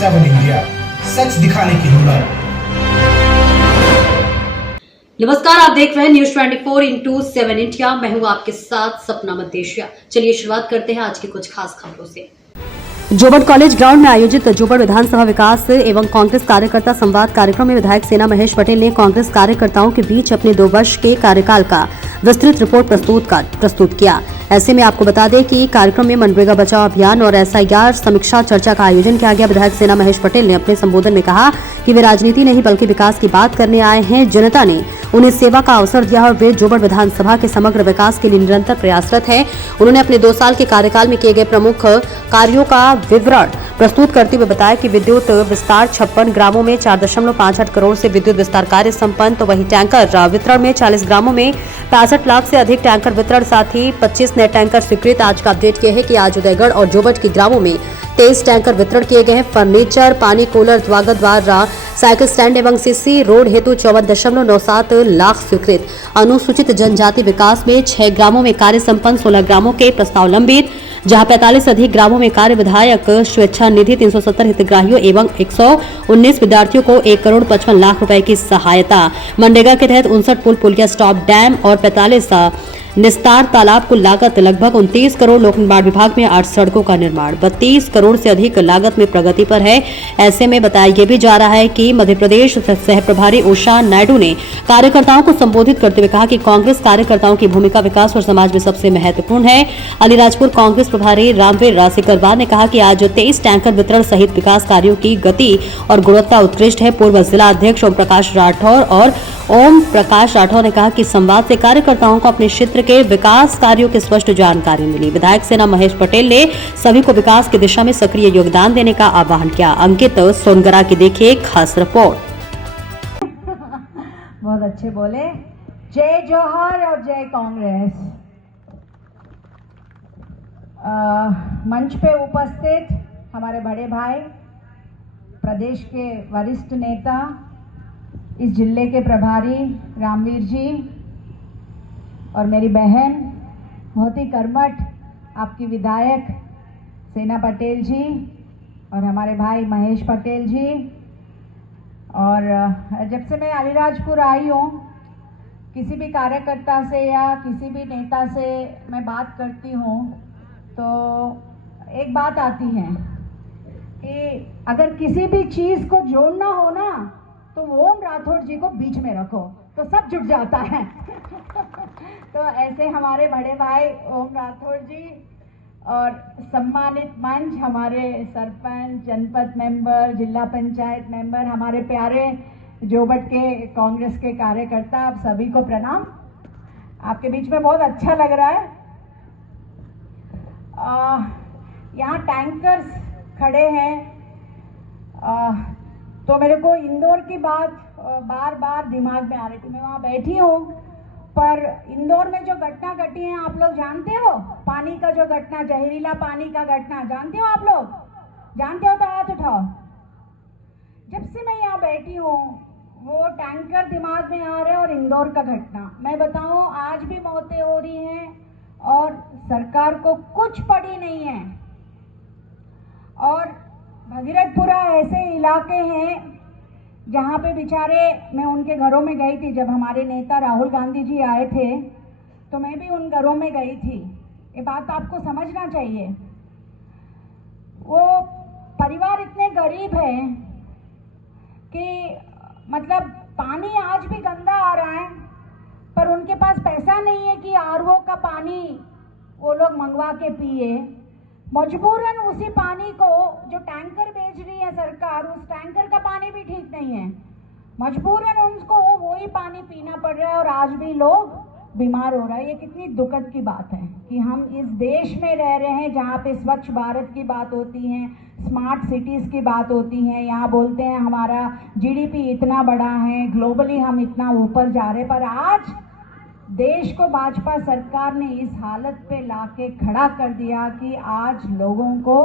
7 India, सच दिखाने की हिम्मत। नमस्कार, आप देख रहे हैं न्यूज 24/7 इंडिया। मैं हूं आपके साथ सपना मदेशिया। चलिए शुरुआत करते हैं आज की कुछ खास खबरों से। जोबट कॉलेज ग्राउंड में आयोजित जोबट विधानसभा विकास एवं कांग्रेस कार्यकर्ता संवाद कार्यक्रम में विधायक सेना महेश पटेल ने कांग्रेस कार्यकर्ताओं के बीच अपने 2 वर्ष के कार्यकाल का विस्तृत रिपोर्ट प्रस्तुत किया। ऐसे में आपको बता दें कि कार्यक्रम में मनरेगा बचाओ अभियान और SIR समीक्षा चर्चा का आयोजन किया गया। विधायक सेना महेश पटेल ने अपने संबोधन में कहा कि वे राजनीति नहीं बल्कि विकास की बात करने आए हैं। जनता ने उन्हें सेवा का अवसर दिया और वे जोबट विधानसभा के समग्र विकास के लिए निरंतर प्रयासरत हैं। उन्होंने अपने 2 साल के कार्यकाल में किए गए प्रमुख कार्यों का विवरण प्रस्तुत करते हुए बताया कि विद्युत विस्तार 56 ग्रामों में 4.58 करोड़ से विद्युत विस्तार कार्य संपन्न, तो वहीं टैंकर वितरण में 40 ग्रामों में 65 लाख से अधिक टैंकर वितरण, साथ ही 25 नए टैंकर स्वीकृत। आज का अपडेट यह है कि आज उदयगढ़ और जोबट के ग्रामों में 23 टैंकर वितरण किए गए हैं। फर्नीचर, पानी कूलर, स्वागत द्वार, साइकिल स्टैंड एवं सीसी रोड हेतु 54.97 लाख स्वीकृत। अनुसूचित जनजाति विकास में 6 ग्रामों में कार्य संपन्न, 16 ग्रामों के प्रस्ताव लंबित, जहां 45 अधिक ग्रामों में कार्य। विधायक स्वेच्छा निधि 370 हितग्राहियों एवं 119 विद्यार्थियों को 1 करोड़ 55 लाख रुपए की सहायता। मनरेगा के तहत 59 पुल, पुलिया, स्टॉप, डैम और 45 निस्तार तालाब। कुल लागत लगभग 29 करोड़। लोक निर्माण विभाग में 8 सड़कों का निर्माण 32 करोड़ से अधिक लागत में प्रगति पर है। ऐसे में बताया यह भी जा रहा है कि मध्य प्रदेश सह प्रभारी उषा नायडू ने कार्यकर्ताओं को संबोधित करते हुए कहा कि कांग्रेस कार्यकर्ताओं की भूमिका विकास और समाज में सबसे महत्वपूर्ण है। अलीराजपुर कांग्रेस प्रभारी रामवीर रासिकरवार ने कहा कि आज 23 टैंकर वितरण सहित विकास कार्यों की गति और गुणवत्ता उत्कृष्ट है। पूर्व जिला अध्यक्ष ओम प्रकाश राठौर ने कहा कि संवाद से कार्यकर्ताओं को अपने क्षेत्र के विकास कार्यों की स्पष्ट जानकारी मिली। विधायक सेना महेश पटेल ने सभी को विकास की दिशा में सक्रिय योगदान देने का आह्वान किया। अंकित सोनगरा की देखिए खास रिपोर्ट। बहुत अच्छे बोले। जय जोहर और जय कांग्रेस। मंच पे उपस्थित हमारे बड़े भाई, प्रदेश के वरिष्ठ नेता, इस जिले के प्रभारी रामवीर जी और मेरी बहन, बहुत ही कर्मठ आपकी विधायक सेना पटेल जी और हमारे भाई महेश पटेल जी। और जब से मैं अलीराजपुर आई हूँ, किसी भी कार्यकर्ता से या किसी भी नेता से मैं बात करती हूँ तो एक बात आती है कि अगर किसी भी चीज़ को जोड़ना हो ना तो ओम राठौड़ जी को बीच में रखो तो सब जुड़ जाता है। तो ऐसे हमारे बड़े भाई ओम राठौड़ जी और सम्मानित मंच, हमारे सरपंच, जनपद मेंबर, जिला पंचायत मेंबर, हमारे प्यारे जोबट के कांग्रेस के कार्यकर्ता, आप सभी को प्रणाम। आपके बीच में बहुत अच्छा लग रहा है। यहाँ टैंकर्स खड़े हैं, तो मेरे को इंदौर की बात बार बार दिमाग में आ रही थी। मैं वहाँ बैठी हूँ, पर इंदौर में जो घटना घटी है आप लोग जानते हो? पानी का जो घटना, जहरीला पानी का घटना, जानते हो आप लोग? जानते हो तो हाथ उठाओ। जब से मैं यहाँ बैठी हूँ वो टैंकर दिमाग में आ रहे हैं और इंदौर का घटना। मैं बताऊँ, आज भी मौतें हो रही हैं और सरकार को कुछ पड़ी नहीं है। और भगीरथपुरा ऐसे इलाके हैं जहाँ पे बेचारे, मैं उनके घरों में गई थी जब हमारे नेता राहुल गांधी जी आए थे, तो मैं भी उन घरों में गई थी। ये बात आपको समझना चाहिए। वो परिवार इतने गरीब हैं कि मतलब पानी आज भी गंदा आ रहा है, पर उनके पास पैसा नहीं है कि RO का पानी वो लोग मंगवा के पिए। मजबूरन उसी पानी को जो टैंकर बेच रही है सरकार, उस टैंकर का पानी भी ठीक नहीं है, मजबूरन उनको वही पानी पीना पड़ रहा है और आज भी लोग बीमार हो रहा है। ये कितनी दुखद की बात है कि हम इस देश में रह रहे हैं जहाँ पे स्वच्छ भारत की बात होती है, स्मार्ट सिटीज़ की बात होती है। यहाँ बोलते हैं हमारा GDP इतना बड़ा है, ग्लोबली हम इतना ऊपर जा रहे हैं, पर आज देश को भाजपा सरकार ने इस हालत पे लाके खड़ा कर दिया कि आज लोगों को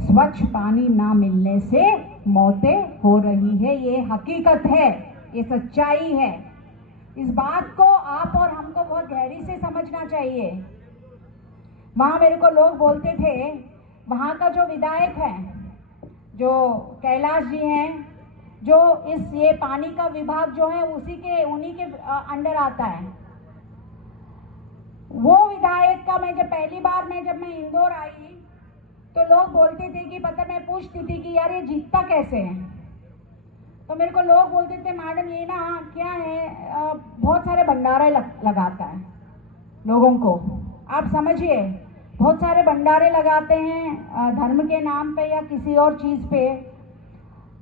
स्वच्छ पानी ना मिलने से मौतें हो रही है। ये हकीकत है, ये सच्चाई है। इस बात को आप और हमको बहुत गहरी से समझना चाहिए। वहाँ मेरे को लोग बोलते थे, वहाँ का जो विधायक है, जो कैलाश जी हैं, जो ये पानी का विभाग जो है उन्हीं के अंडर आता है। वो विधायक का मैं जब मैं इंदौर आई तो लोग बोलते थे कि पता, मैं पूछती थी कि यार ये जीतता कैसे है, तो मेरे को लोग बोलते थे मैडम ये ना क्या है, बहुत सारे भंडारे लगाता है लोगों को। आप समझिए, बहुत सारे भंडारे लगाते हैं धर्म के नाम पे या किसी और चीज पे,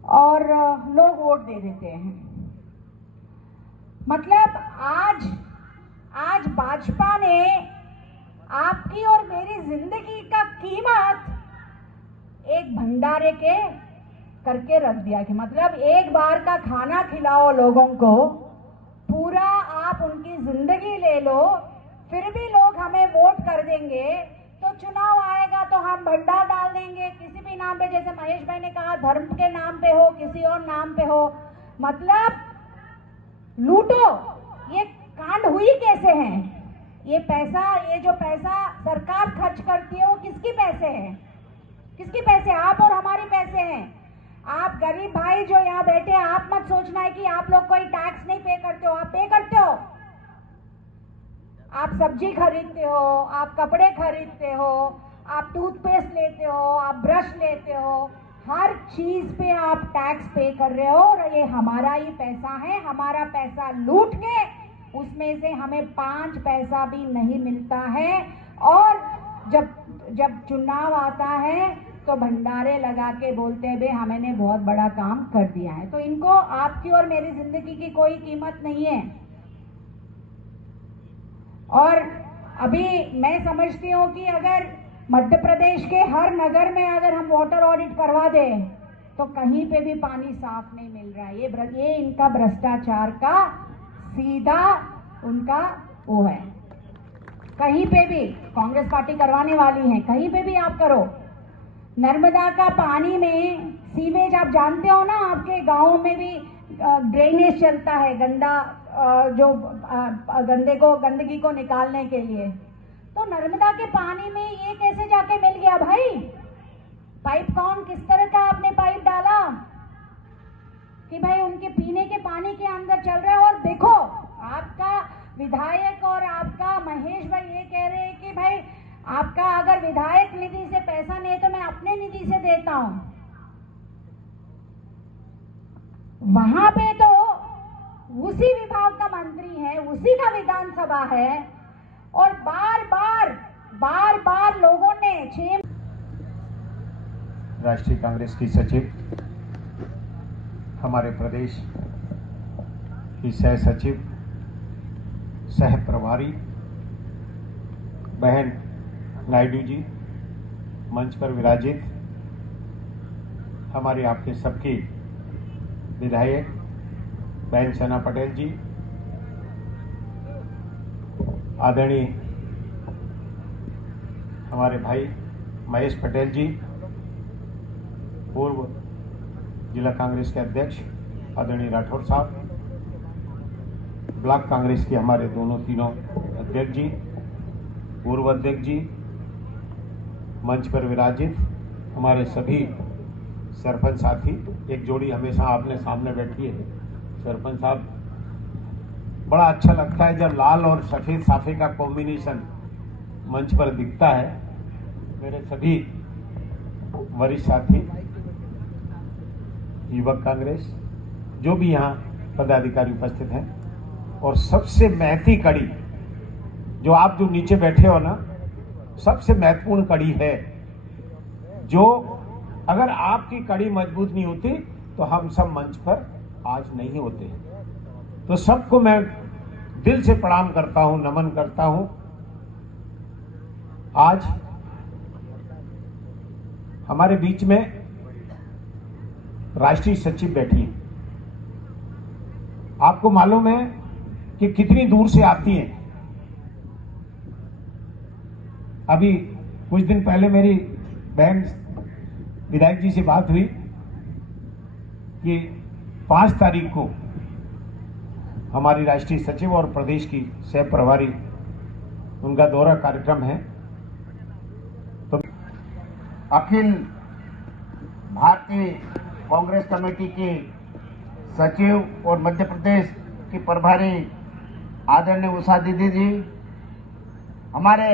और लोग वोट दे देते हैं। मतलब आज भाजपा ने आपकी और मेरी जिंदगी का कीमत एक भंडारे के करके रख दिया कि मतलब एक बार का खाना खिलाओ लोगों को, पूरा आप उनकी जिंदगी ले लो, फिर भी लोग हमें वोट कर देंगे, तो चुनाव आएगा तो हम भंडार डाल देंगे किसी भी नाम पे, जैसे महेश भाई ने कहा धर्म के नाम पे हो, किसी और नाम पे हो, मतलब लूटो। ये कांड हुई कैसे हैं? ये जो पैसा सरकार खर्च करती है वो किसकी पैसे हैं? किसकी पैसे? आप और हमारे पैसे हैं। आप गरीब भाई जो यहाँ बैठे हैं, आप मत सोचना है कि आप लोग कोई टैक्स नहीं पे करते हो, आप पे करते हो। आप सब्जी खरीदते हो, आप कपड़े खरीदते हो, आप टूथपेस्ट लेते हो, आप ब्रश लेते हो, हर चीज पे आप टैक्स पे कर रहे हो, और ये हमारा ही पैसा है। हमारा पैसा लूट के उसमें से हमें 5 पैसा भी नहीं मिलता है, और जब चुनाव आता है तो भंडारे लगा के बोलते हैं बे हमने बहुत बड़ा काम कर दिया है। तो इनको आपकी और मेरी जिंदगी की कोई कीमत नहीं है। और अभी मैं समझती हूँ कि अगर मध्य प्रदेश के हर नगर में अगर हम वाटर ऑडिट करवा दें तो कहीं पे भी पानी साफ नहीं मिल रहा है। ये इनका भ्रष्टाचार का सीधा उनका वो है। कहीं पे भी कांग्रेस पार्टी करवाने वाली है, कहीं पे भी आप करो। नर्मदा का पानी में सीवेज, आप जानते हो ना, आपके गाँव में भी ड्रेनेज चलता है, गंदगी को निकालने के लिए। तो नर्मदा के पानी में ये कैसे जाके मिल गया भाई? पाइप किस तरह का आपने पाइप डाला कि भाई उनके पीने के पानी के अंदर चल रहा है? और देखो, आपका विधायक और आपका महेश भाई ये कह रहे हैं कि भाई आपका अगर विधायक निधि से पैसा नहीं है तो मैं अपने निधि से देता हूं। वहां पे तो उसी विभाग का मंत्री है, उसी का विधानसभा है, और बार बार लोगों ने राष्ट्रीय कांग्रेस की सचिव, हमारे प्रदेश की सह सचिव, सह प्रभारी बहन नायडू जी, मंच पर विराजित हमारे आपके सबकी विधायक बहन सना पटेल जी, आदरणीय हमारे भाई महेश पटेल जी, पूर्व जिला कांग्रेस के अध्यक्ष आदरणीय राठौर साहब, ब्लॉक कांग्रेस के हमारे तीनों अध्यक्ष जी, पूर्व अध्यक्ष जी, मंच पर विराजित हमारे सभी सरपंच साथी। एक जोड़ी हमेशा आपने सामने बैठी है सरपंच साहब, बड़ा अच्छा लगता है जब लाल और सफेद साफे का कॉम्बिनेशन मंच पर दिखता है। मेरे सभी वरिष्ठ साथी, युवक कांग्रेस, जो भी यहाँ पदाधिकारी उपस्थित हैं, और सबसे महती कड़ी जो आप जो नीचे बैठे हो ना, सबसे महत्वपूर्ण कड़ी है, जो अगर आपकी कड़ी मजबूत नहीं होती तो हम सब मंच पर आज नहीं होते। तो सबको मैं दिल से प्रणाम करता हूं, नमन करता हूं। आज हमारे बीच में राष्ट्रीय सचिव बैठी हैं। आपको मालूम है कि कितनी दूर से आती हैं। अभी कुछ दिन पहले मेरी बहन विधायक जी से बात हुई कि 5 तारीख को हमारी राष्ट्रीय सचिव और प्रदेश की सह प्रभारी उनका दौरा कार्यक्रम है। तो अखिल भारतीय कांग्रेस कमेटी की सचिव और मध्य प्रदेश की प्रभारी आदरणीय उषा दीदी जी, हमारे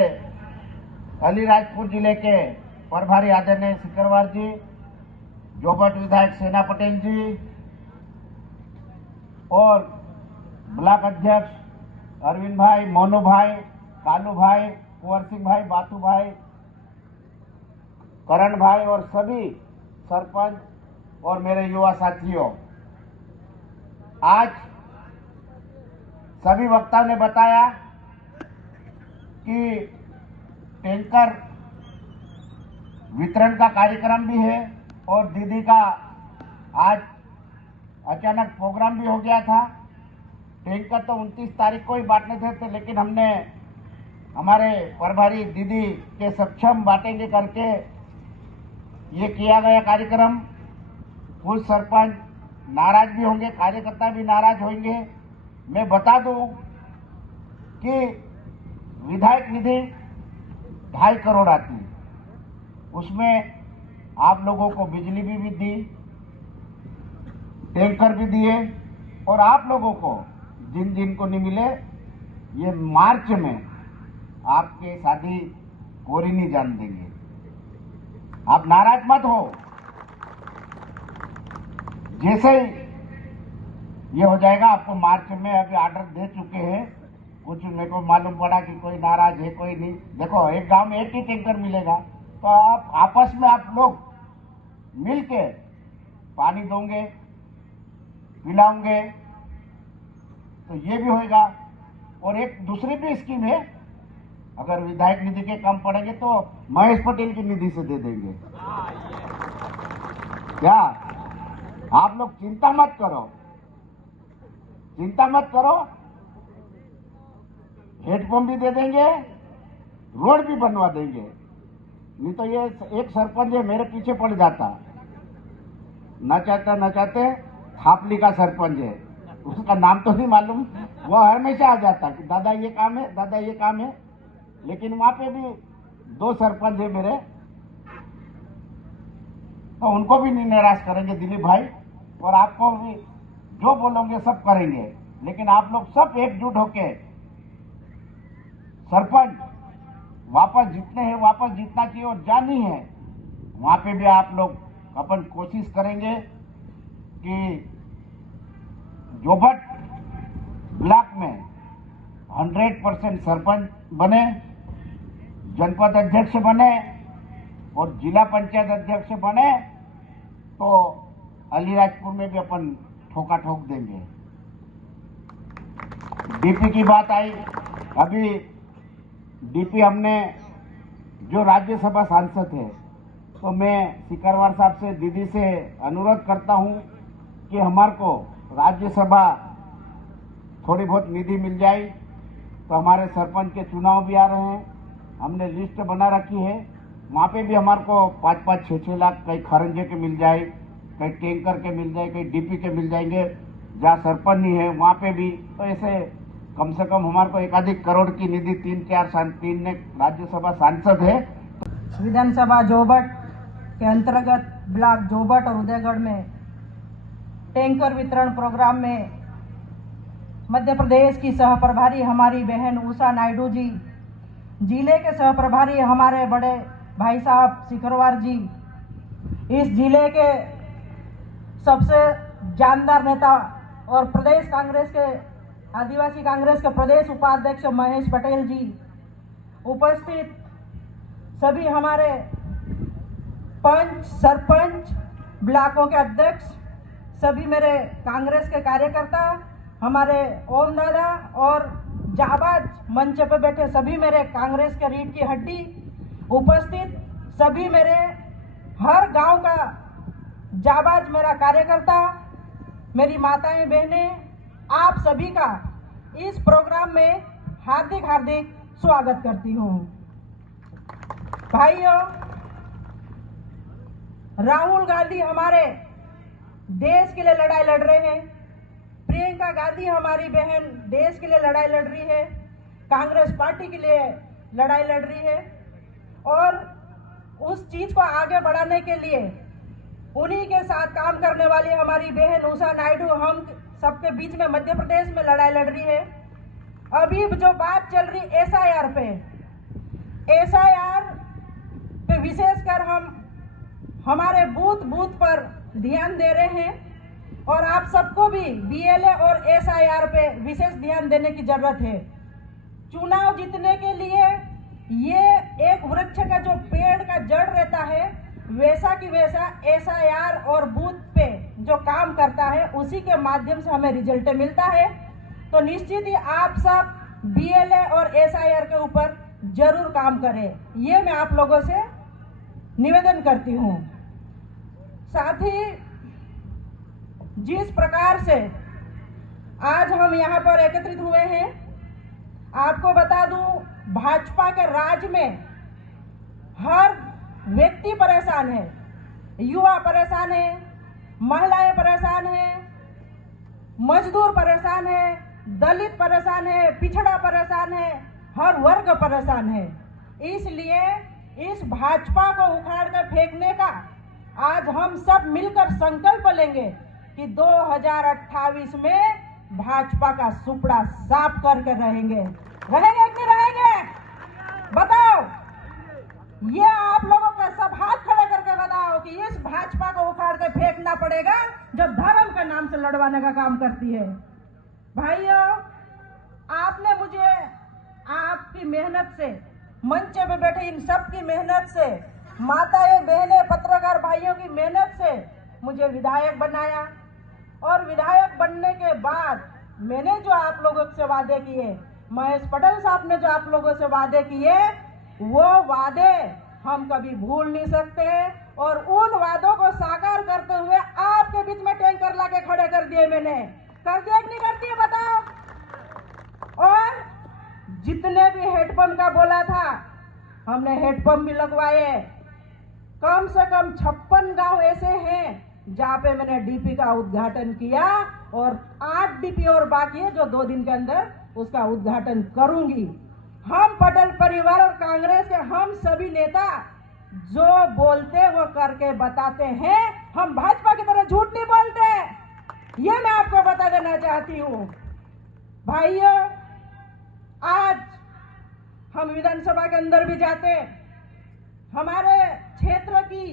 अलीराजपुर जिले के प्रभारी आदरणीय सिकरवार जी, जोबट विधायक सेना पटेल जी और ब्लॉक अध्यक्ष अरविंद भाई, मोनू भाई, कालू भाई, कुंवर सिंह भाई, बातू भाई, करण भाई और सभी सरपंच और मेरे युवा साथियों, आज सभी वक्ताओं ने बताया कि टैंकर वितरण का कार्यक्रम भी है और दीदी का आज अचानक प्रोग्राम भी हो गया था। टैंकर तो 29 तारीख को ही बांटने थे, लेकिन हमने हमारे प्रभारी दीदी के सक्षम बांटेंगे करके ये किया गया कार्यक्रम। कुछ सरपंच नाराज भी होंगे, कार्यकर्ता भी नाराज होंगे। मैं बता दूं कि विधायक निधि 2.5 करोड़ आती है, उसमें आप लोगों को बिजली भी दी, टैंकर भी दिए और आप लोगों को जिन जिन को नहीं मिले, ये मार्च में आपके शादी कोरी नहीं जान देंगे। आप नाराज मत हो। जैसे ही ये हो जाएगा, आपको मार्च में अभी ऑर्डर दे चुके हैं। कुछ मेरे को मालूम पड़ा कि कोई नाराज है, कोई नहीं। देखो, एक गांव में एक ही टैंकर मिलेगा, तो आप आपस में आप लोग मिलके पानी दोगे, पिलाओगे, तो ये भी होएगा। और एक दूसरी भी स्कीम है, अगर विधायक निधि के कम पड़ेंगे तो महेश पटेल की निधि से दे देंगे। क्या आप लोग चिंता मत करो, चिंता मत करो। हेडपंप भी दे देंगे, रोड भी बनवा देंगे। नहीं तो ये एक सरपंच है, मेरे पीछे पड़ जाता, न चाहते थापली का सरपंच है, उसका नाम तो नहीं मालूम, वो हमेशा आ जाता कि दादा ये काम है, दादा ये काम है। लेकिन वहां पे भी 2 सरपंच है मेरे, तो उनको भी नहीं निराश करेंगे दिलीप भाई, और आपको भी जो बोलोगे सब करेंगे। लेकिन आप लोग सब एकजुट होके सरपंच वापस जितने हैं वापस जितना चाहिए और जानी है, वहां पे भी आप लोग अपन कोशिश करेंगे कि जोबट ब्लॉक में 100% सरपंच बने, जनपद अध्यक्ष बने और जिला पंचायत अध्यक्ष बने, तो अलीराजपुर में भी अपन ठोका ठोक देंगे। डीपी की बात आई, अभी डीपी हमने जो राज्यसभा सांसद है, तो मैं सिकरवार साहब से, दीदी से अनुरोध करता हूं कि हमारे को राज्यसभा थोड़ी बहुत निधि मिल जाए। तो हमारे सरपंच के चुनाव भी आ रहे हैं, हमने लिस्ट बना रखी है, वहाँ पे भी हमारे को 5-5, 6-6 लाख कई खरंजे के मिल जाए, कई टैंकर के मिल जाए, कई डीपी के मिल जाएंगे। जहाँ सरपंच नहीं है वहाँ पे भी, तो ऐसे कम से कम हमारे को 1 करोड़ की निधि 3 राज्यसभा सांसद है। विधानसभा जोबट के अंतर्गत ब्लॉक जोबट और उदयगढ़ में टैंकर वितरण प्रोग्राम में मध्य प्रदेश की सहप्रभारी हमारी बहन उषा नायडू जी, जिले के सहप्रभारी हमारे बड़े भाई साहब सिकरवार जी, इस जिले के सबसे जानदार नेता और प्रदेश कांग्रेस के आदिवासी कांग्रेस के प्रदेश उपाध्यक्ष महेश पटेल जी, उपस्थित सभी हमारे पंच, सरपंच, ब्लॉकों के अध्यक्ष, सभी मेरे कांग्रेस के कार्यकर्ता, हमारे ओम दादा और जाबाज मंच पे बैठे सभी मेरे कांग्रेस के रीढ़ की हड्डी, उपस्थित सभी मेरे हर गांव का जाबाज मेरा कार्यकर्ता, मेरी माताएं बहनें, आप सभी का इस प्रोग्राम में हार्दिक हार्दिक स्वागत करती हूं। भाइयों, राहुल गांधी हमारे देश के लिए लड़ाई लड़ रहे हैं, प्रियंका गांधी हमारी बहन देश के लिए लड़ाई लड़ रही है, कांग्रेस पार्टी के लिए लड़ाई लड़ रही है, और उस चीज को आगे बढ़ाने के लिए उन्हीं के साथ काम करने वाली हमारी बहन उषा नायडू हम सबके बीच में मध्य प्रदेश में लड़ाई लड़ रही है। अभी जो बात चल रही एसआईआर पे विशेषकर हम हमारे बूथ पर ध्यान दे रहे हैं और आप सबको भी बीएलए और एसआईआर पे विशेष ध्यान देने की जरूरत है। चुनाव जीतने के लिए ये एक वृक्ष का जो पेड़ का जड़ रहता है वैसा की वैसा एसआईआर और बूथ पे जो काम करता है उसी के माध्यम से हमें रिजल्ट मिलता है। तो निश्चित ही आप सब बीएलए और एसआईआर के ऊपर जरूर काम करें, ये मैं आप लोगों से निवेदन करती हूँ। साथ ही जिस प्रकार से आज हम यहाँ पर एकत्रित हुए हैं, आपको बता दूं भाजपा के राज में हर व्यक्ति परेशान है, युवा परेशान है, महिलाएं परेशान है, मजदूर परेशान है, दलित परेशान है, पिछड़ा परेशान है, हर वर्ग परेशान है। इसलिए इस भाजपा को उखाड़ कर फेंकने का आज हम सब मिलकर संकल्प लेंगे कि 2028 में भाजपा का सुपड़ा साफ करके रहेंगे कि नहीं रहेंगे? बताओ, ये आप लोगों का सब हाथ खड़े करके बताओ कि इस भाजपा को उखाड़ के फेंकना पड़ेगा जो धर्म के नाम से लड़वाने का काम करती है। भाइयों, आपने मुझे आपकी मेहनत से, मंच पे बैठे इन सब की मेहनत से, माताएं बहनें पत्रकार भाइयों की मेहनत से मुझे विधायक बनाया और विधायक बनने के बाद मैंने जो आप लोगों से वादे किए, महेश पटेल साहब ने जो आप लोगों से वादे किए, वो वादे हम कभी भूल नहीं सकते और उन वादों को साकार करते हुए आपके बीच में टैंकर लाके खड़े कर दिए। मैंने कर दिया कि नहीं कर दिया बताओ? और जितने भी हेडपंप का बोला था हमने हेडपंप भी लगवाए। कम से कम 56 गांव ऐसे हैं जहां पे मैंने डीपी का उद्घाटन किया और 8 डीपी और बाकी है जो 2 दिन के अंदर उसका उद्घाटन करूंगी। हम पटेल परिवार और कांग्रेस के हम सभी नेता जो बोलते वो करके बताते हैं, हम भाजपा की तरह झूठ नहीं बोलते, ये मैं आपको बता देना चाहती हूँ। भाइयों, आज हम विधानसभा के अंदर भी जाते, हमारे क्षेत्र की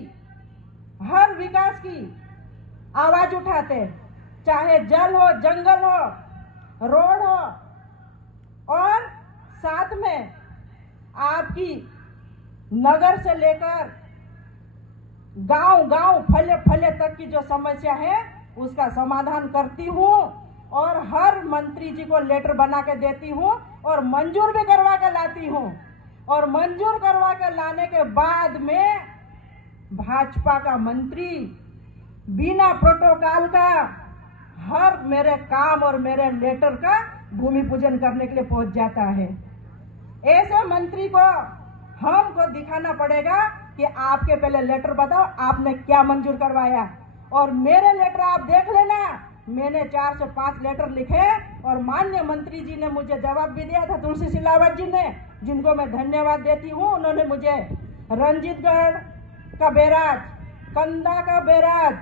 हर विकास की आवाज उठाते, चाहे जल हो, जंगल हो, रोड हो और साथ में आपकी नगर से लेकर गांव फले तक की जो समस्या है उसका समाधान करती हूँ और हर मंत्री जी को लेटर बना के देती हूँ और मंजूर भी करवा के लाती हूँ। और मंजूर करवा के लाने के बाद में भाजपा का मंत्री बिना प्रोटोकॉल का हर मेरे काम और मेरे लेटर का भूमि पूजन करने के लिए पहुंच जाता है। ऐसे मंत्री को हमको दिखाना पड़ेगा कि आपके पहले लेटर बताओ आपने क्या मंजूर करवाया। और मेरे लेटर आप देख लेना, मैंने 4 से 5 लेटर लिखे और माननीय मंत्री जी ने मुझे जवाब भी दिया था, तुलसी सिलावट जी ने, जिनको मैं धन्यवाद देती हूँ। उन्होंने मुझे रंजीतगढ़ का बैराज, कंदा का बैराज,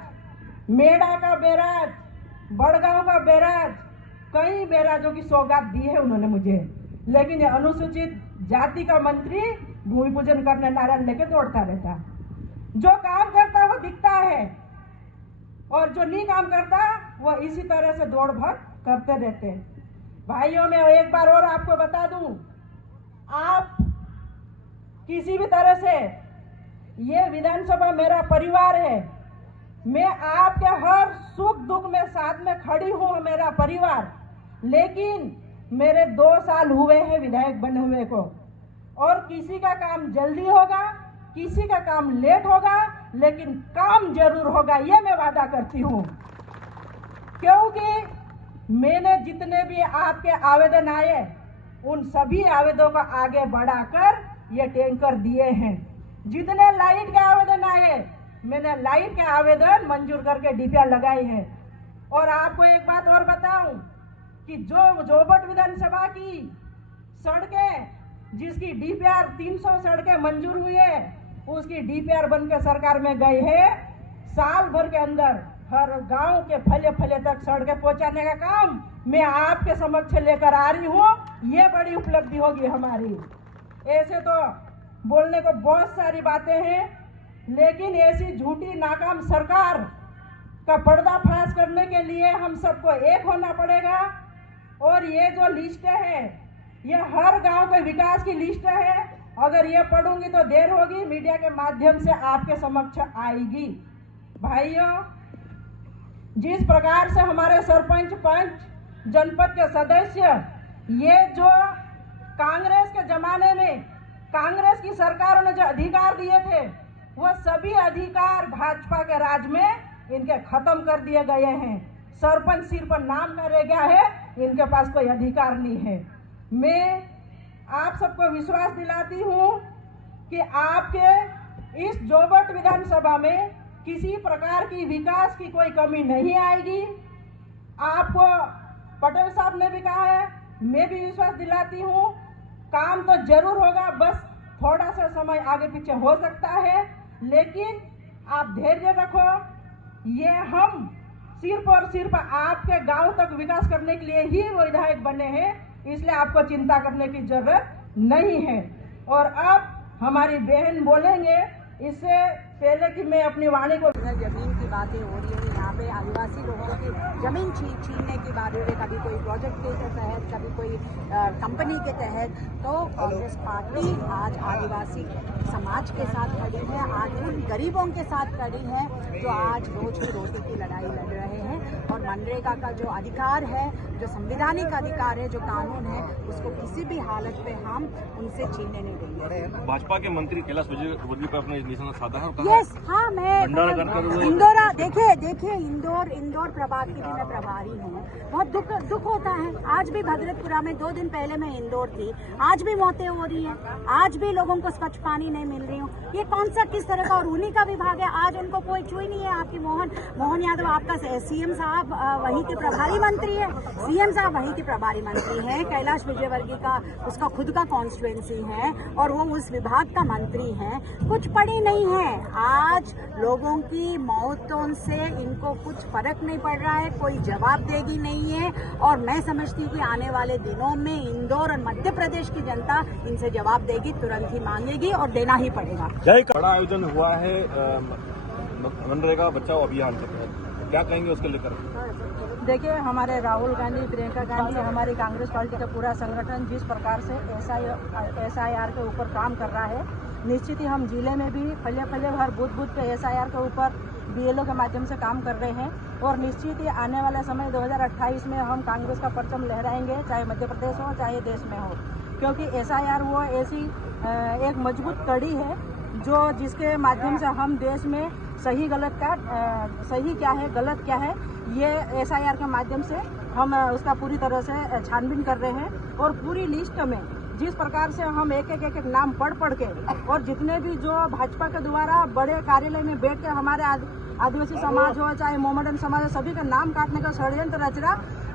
मेड़ा का बैराज, बड़गांव का बैराज, कई बैराजों की सौगात दी है उन्होंने मुझे। लेकिन ये अनुसूचित जाति का मंत्री भूमि पूजन करने नारायण लेके दौड़ता रहता। जो काम करता वो दिखता है और जो नहीं काम करता वो इसी तरह से दौड़ भाग करते रहते। भाइयों, मैं एक बार और आपको बता दूं, आप किसी भी तरह से, ये विधानसभा मेरा परिवार है, मैं आपके हर सुख दुख में साथ में खड़ी हूं, मेरा परिवार। लेकिन मेरे 2 साल हुए हैं विधायक बने हुए को और किसी का काम जल्दी होगा, किसी का काम लेट होगा, लेकिन काम जरूर होगा, ये मैं वादा करती हूँ। क्योंकि मैंने जितने भी आपके आवेदन आए उन सभी आवेदनों को आगे बढ़ाकर ये टैंकर दिए हैं। जितने लाइट के आवेदन आए मैंने लाइट के आवेदन मंजूर करके डीपीआर लगाई है। और आपको एक बात और बताऊं कि जो जोबट विधानसभा की सड़कें जिसकी डीपीआर 300 सड़कें मंजूर हुई है उसकी डीपीआर बनकर सरकार में गई है साल भर के अंदर हर गांव के फले फले तक सड़कें पहुंचाने का काम मैं आपके समक्ष लेकर आ रही हूँ। ये बड़ी उपलब्धि होगी हमारी। ऐसे तो बोलने को बहुत सारी बातें हैं, लेकिन ऐसी झूठी नाकाम सरकार का पर्दाफाश करने के लिए हम सबको एक होना पड़ेगा। और ये जो लिस्ट है, ये हर गांव के विकास की लिस्ट है। अगर ये पढ़ूंगी तो देर होगी, मीडिया के माध्यम से आपके समक्ष आएगी। भाइयों, जिस प्रकार से हमारे सरपंच, पंच, जनपद के सदस्य, ये जो कांग्रेस के जमाने में कांग्रेस की सरकारों ने जो अधिकार दिए थे, वो सभी अधिकार भाजपा के राज में इनके खत्म कर दिए गए हैं। सरपंच सिर्फ नाम का रह गया है, इनके पास कोई अधिकार नहीं है। मैं आप सबको विश्वास दिलाती हूँ कि आपके इस जोबट विधानसभा में किसी प्रकार की विकास की कोई कमी नहीं आएगी। आपको पटेल साहब ने भी कहा है, मैं भी विश्वास दिलाती हूँ, काम तो जरूर होगा, बस थोड़ा सा समय आगे पीछे हो सकता है, लेकिन आप धैर्य रखो। ये हम सिर्फ और सिर्फ आपके गांव तक विकास करने के लिए ही वो विधायक बने हैं, इसलिए आपको चिंता करने की जरूरत नहीं है। और अब हमारी बहन बोलेंगे, इससे पहले कि मैं अपनी वाणी को जमीन की बातें हो रही है, यहाँ पे आदिवासी लोगों की जमीन छीनने की बात हो रही है, कभी कोई प्रोजेक्ट के तहत, कभी कोई कंपनी के तहत। तो कांग्रेस पार्टी आज आदिवासी समाज के साथ खड़ी है, आज उन गरीबों के साथ खड़ी है जो आज रोज की रोटी की लड़ाई लड़ रहे हैं। और मनरेगा का जो अधिकार है, जो संवैधानिक अधिकार है, जो कानून है, उसको किसी भी हालत पे हम उनसे छीनने नहीं देंगे। भाजपा के मंत्री कैलाश विजयवर्गीय पर अपना निशाना साधा है। यस, हाँ, मैं इंदौरा देखिए इंदौर प्रभाग की भी मैं प्रभारी हूँ। बहुत दुख होता है। आज भी भगरतपुरा में 2 दिन पहले मैं इंदौर थी, आज भी मौतें हो रही हैं, आज भी लोगों को स्वच्छ पानी नहीं मिल रही हूँ। ये कौन सा किस तरह का, और उन्हीं का विभाग है, आज उनको कोई छुई नहीं है। आपकी मोहन यादव, आपका सीएम साहब वहीं के प्रभारी मंत्री है, सीएम साहब वहीं के प्रभारी मंत्री हैं। कैलाश विजयवर्गीय का उसका खुद का कॉन्स्टिट्यूएंसी है और वो उस विभाग का मंत्री है। कुछ पड़ी नहीं है। आज लोगों की मौतों से इनको कुछ फर्क नहीं पड़ रहा है, कोई जवाबदेही नहीं है। और मैं समझती हूँ कि आने वाले दिनों में इंदौर और मध्य प्रदेश की जनता इनसे जवाबदेही तुरंत ही मांगेगी और देना ही पड़ेगा। बड़ा आयोजन हुआ है मनरेगा बचाओ अभियान के तहत, क्या कहेंगे उसके लेकर? देखिए, हमारे राहुल गांधी, प्रियंका गांधी, हमारी कांग्रेस पार्टी का पूरा संगठन जिस प्रकार से SIR के ऊपर काम कर रहा है, निश्चित ही हम जिले में भी फले हर बूथ पे SIR के ऊपर BLO के माध्यम से काम कर रहे हैं। और निश्चित ही आने वाले समय 2028 में हम कांग्रेस का परचम लहराएंगे, चाहे मध्य प्रदेश हो चाहे देश में हो, क्योंकि SIR वो ऐसी एक मजबूत कड़ी है जो जिसके माध्यम से हम देश में सही क्या है, गलत क्या है, ये SIR के माध्यम से हम उसका पूरी तरह से छानबीन कर रहे हैं। और पूरी लिस्ट में जिस प्रकार से हम एक एक नाम पढ़ के, और जितने भी जो भाजपा के द्वारा बड़े कार्यालय में बैठ के हमारे आदिवासी समाज हो चाहे मोहम्मदन समाज हो, सभी का नाम काटने का षड्यंत्र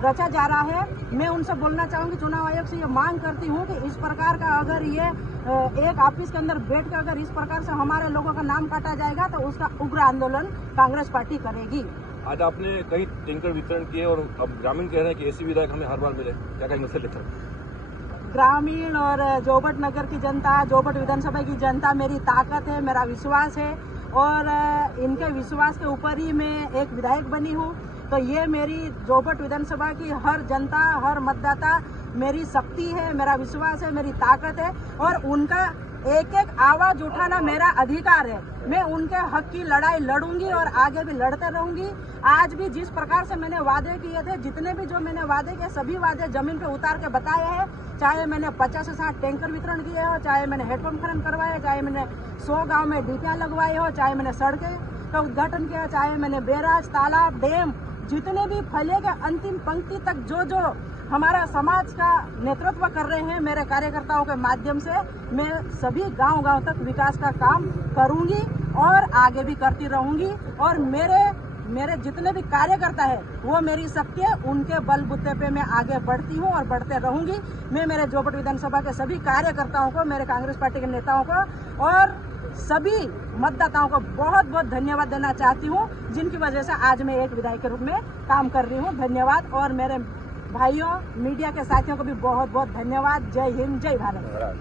रचा जा रहा है। मैं उनसे बोलना चाहूँगी, चुनाव आयोग से ये मांग करती हूँ कि इस प्रकार का अगर ये एक ऑफिस के अंदर बैठ कर अगर इस प्रकार से हमारे लोगों का नाम काटा जाएगा तो उसका उग्र आंदोलन कांग्रेस पार्टी करेगी। आज आपने कई टैंकर वितरण किए और अब ग्रामीण कह रहे हैं कि ऐसी विधायक हमें हर बार मिले, क्या कहेंगे उससे लेकर? ग्रामीण और जोबट नगर की जनता, जोबट विधानसभा की जनता मेरी ताकत है, मेरा विश्वास है, और इनके विश्वास के ऊपर ही मैं एक विधायक बनी हूँ। तो ये मेरी जोबट विधानसभा की हर जनता, हर मतदाता मेरी शक्ति है, मेरा विश्वास है, मेरी ताकत है, और उनका एक एक आवाज उठाना मेरा अधिकार है। मैं उनके हक की लड़ाई लड़ूंगी और आगे भी लड़ते रहूंगी। आज भी जिस प्रकार से मैंने वादे किए थे, जितने भी जो मैंने वादे किए, सभी वादे जमीन पे उतार के बताए हैं। चाहे मैंने 50 से 60 टैंकर वितरण किए हो, चाहे मैंने हेडपंप खनन करवाए, चाहे मैंने 100 गाँव में डीपियाँ लगवाई हो, चाहे मैंने सड़कें का उद्घाटन किया, चाहे मैंने बैराज, तालाब, डैम, जितने भी फले के अंतिम पंक्ति तक जो हमारा समाज का नेतृत्व कर रहे हैं मेरे कार्यकर्ताओं के माध्यम से, मैं सभी गांव तक विकास का काम करूंगी और आगे भी करती रहूंगी। और मेरे जितने भी कार्यकर्ता है वो मेरी शक्ति है, उनके बलबूते पे मैं आगे बढ़ती हूँ और बढ़ते रहूंगी। मैं मेरे जोबट विधानसभा के सभी कार्यकर्ताओं को, मेरे कांग्रेस पार्टी के नेताओं को और सभी मतदाताओं को बहुत बहुत धन्यवाद देना चाहती हूँ, जिनकी वजह से आज मैं एक विधायक के रूप में काम कर रही हूँ। धन्यवाद। और मेरे भाइयों, मीडिया के साथियों को भी बहुत बहुत धन्यवाद। जय हिंद, जय भारत।